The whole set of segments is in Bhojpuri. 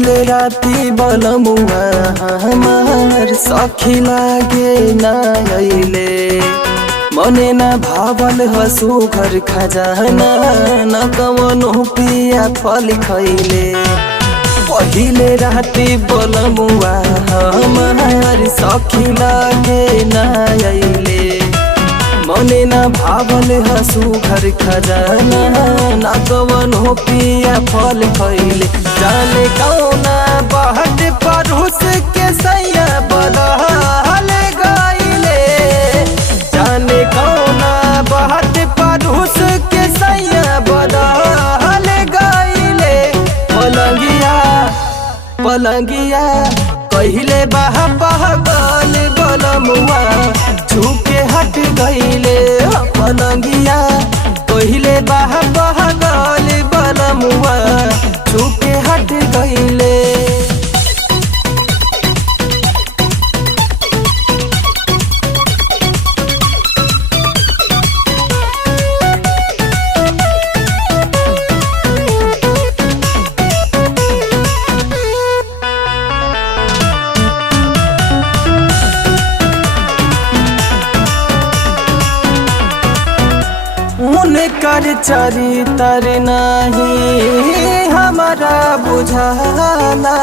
पहिले राती बलमुआ हमार सखी लागे ना अइले मने ना भावल हसु घर खजाना न कवनो पिया फल खैले। पहिले राती बलमुआ हमार सखी लागे ना अइले मने ना भावल हसु घर खजाना ना कवनो पिया फल खैले। जाने कौना बहत परुस के सैया बदहल गइले जाने कौना बहत परुस के सैया बदहल गइले। पलंगिया पलंगिया कहिले बहा बहगल बलमुआ झुके हट गइले। पलंगिया कहिले बहा बहगल बलमुआ झुके हट गइले। उनकर चरित्र नहीं हमारा बुझाला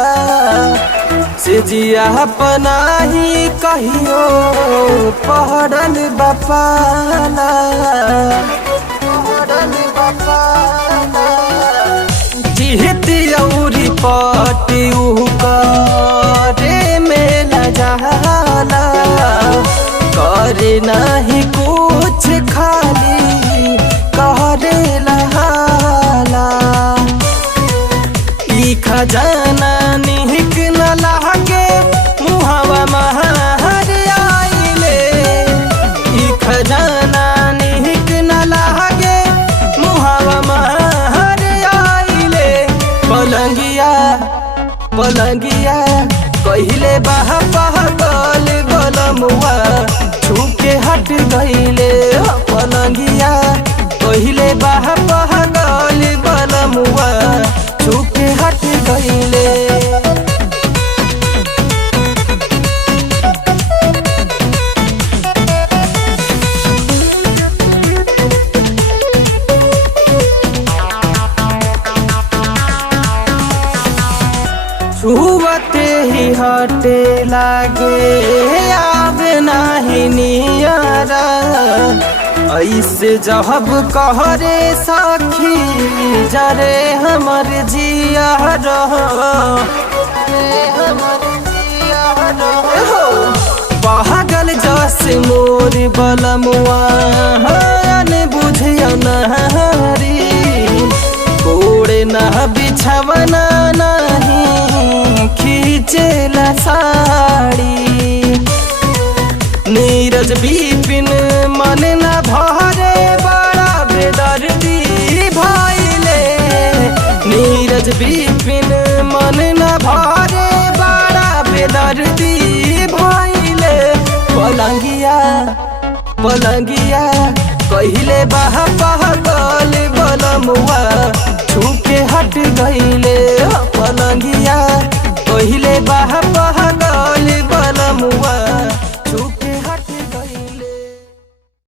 से जिया पनाही कहियो पहरल बपाला चिहित औरी पटी करे में लजाला करे नहीं कुछ खाली करे लहाला। ई खजाना निहिक न लागे मुहावा महर आइले। ई खजाना निहिक न लागे मुहावा महर आइले। पलंगिया पलंगिया कहिले बहा बहगल बलमुआ झुके हट गइले। पलंगिया कहिले बहा बहगल बलमुआ झुके हट गइले। छुवते ही हटे लागे आवे नाही नियारा ऐसे जहब कहरे साखी जरे हमर जिया पागल जस मोर बलमुआ न बुझिया नहरी कोड़े न बिछवना नहीं खींचेला साड़ी। नीरज बिपिन मन न भरे बड़ा बेदर्दी भइले। नीरज बिपिन मन न भरे बड़ा बेदर्दी भइले। पलंगिया पलंगिया कहिले बहा बहगल बलमुआ झुके हट गइले। पलंगिया कहिले बहा